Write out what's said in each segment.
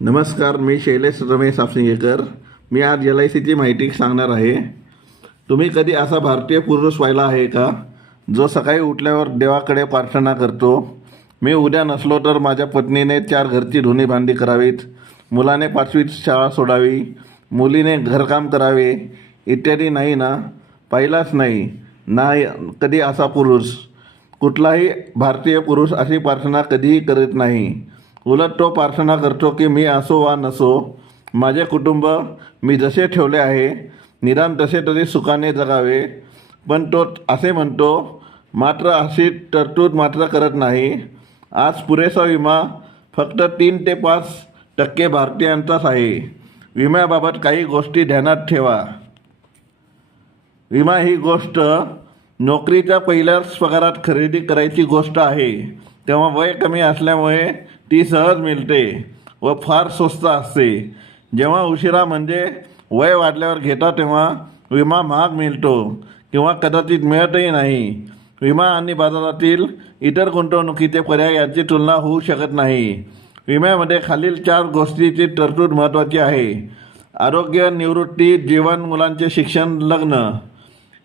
नमस्कार, मी शैलेश रमेश आपसिंगेकर. मी आज LICची माहिती सांगणार आहे. तुम्ही कधी असा भारतीय पुरुष व्हायला आहे का, जो सकाळी उठल्यावर देवाकडे प्रार्थना करतो, मी उद्या नसलो तर माझ्या पत्नीने 4 घरची धुणी भांडी करावीत, मुलाने 5वीत शाळा सोडावी, मुलीने घरकाम करावे इत्यादी. नाही ना? पाहिलाच नाही कधी असा पुरुष. कुठलाही भारतीय पुरुष अशी प्रार्थना कधीही करत नाही. उलट तो प्रार्थना करतो की मी असो वा नसो, माझे कुटुंब मी जसे ठेवले आहे निदान तसे तरी सुखाने जगावे. पण तो असे म्हणतो, मात्र अशी तरतूद मात्र करत नाही. आज पुरेसा विमा फक्त 3 ते 5% भारतीयांचाच आहे. विम्याबाबत काही गोष्टी ध्यानात ठेवा. विमा ही गोष्ट नोकरीच्या पहिल्याच पगारात खरेदी करायची गोष्ट आहे. तेव्हा वय कमी असल्यामुळे ती सहज मिळते व फार स्वस्त असते. जेव्हा उशिरा म्हणजे वय वाढल्यावर घेता तेव्हा विमा महाग मिळतो किंवा कदाचित मिळतही नाही. विमा आणि बाजारातील इतर गुंतवणुकीचे पर्याय याची तुलना होऊ शकत नाही. विम्यामध्ये खालील 4 गोष्टींची तरतूद महत्त्वाची आहे: आरोग्य, निवृत्ती, जीवन, मुलांचे शिक्षण, लग्न.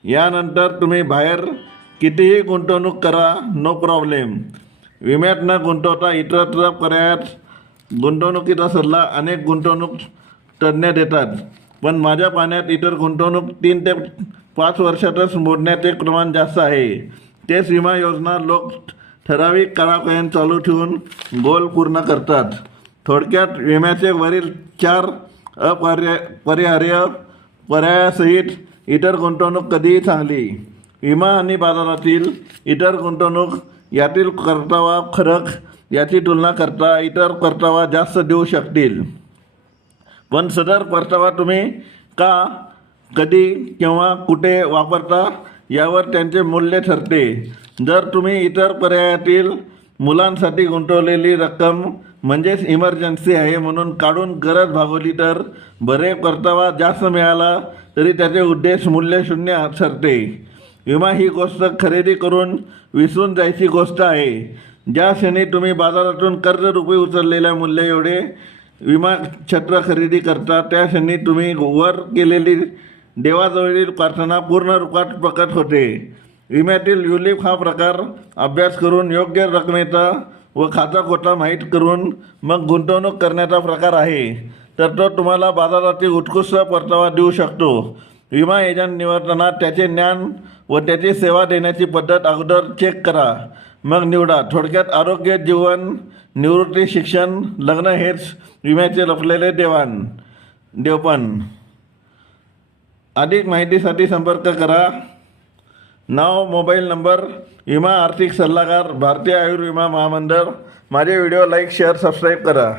यानंतर तुम्ही बाहेर कितीही गुंतवणूक करा, नो प्रॉब्लेम. विम्यात न गुंतवता इतरत्र पर्यायात गुंतवणुकीचा सल्ला अनेक गुंतवणूक तज्ज्ञ देतात. पण माझ्या पाहण्यात इतर गुंतवणूक 3 ते 5 वर्षातच मोडण्याचे प्रमाण जास्त आहे. तेच विमा योजना लोक ठराविक काळापर्यंत चालू ठेवून गोल पूर्ण करतात. थोडक्यात विम्याचे वरील 4 अपरिहार्य पर्यायासहित इतर गुंतवणूक कधीही चांगली. विमा आणि बाजारातील इतर गुंतवणूक यातील परतावा फरक याची तुलना करता इतर परतावा जास्त देऊ शकतील. पण सदर परतावा तुम्ही का, कधी, केव्हा, कुठे वापरता यावर त्यांचे मूल्य ठरते. जर तुम्ही इतर पर्यायातील मुलांसाठी गुंतवलेली रक्कम म्हणजेच इमर्जन्सी आहे म्हणून काढून गरज भागवली तर बरे, परतावा जास्त मिळाला तरी त्याचे उद्देश मूल्य शून्य ठरते. विमा ही गोष्ट खरेदी करून विसरून जायची गोष्ट आहे. ज्या क्षणी तुम्ही बाजारातून कर्जरूपी उचललेल्या मूल्य एवढे विमा छत्र खरेदी करता, त्या क्षणी तुम्ही वर केलेली देवाजवळील प्रार्थना पूर्ण रूपात प्रकट होते. विम्यातील युलिप हा प्रकार अभ्यास करून योग्य रकमेचा व खाता कोटा माहीत करून मग गुंतवणूक करण्याचा प्रकार आहे. तर तो तुम्हाला बाजारातील उत्कृष्ट परतावा देऊ शकतो. विमा एजंट निवडताना त्याचे ज्ञान व त्याची सेवा देण्याची पद्धत अगोदर चेक करा, मग निवडा. थोडक्यात आरोग्य, जीवन, निवृत्ती, शिक्षण, लग्न हेच विम्याचे लपलेले देवपण. अधिक माहितीसाठी संपर्क करा. नाव, मोबाईल नंबर, विमा आर्थिक सल्लागार, भारतीय आयुर्विमा महामंडळ. माझे व्हिडिओ लाईक, शेअर, सबस्क्राईब करा.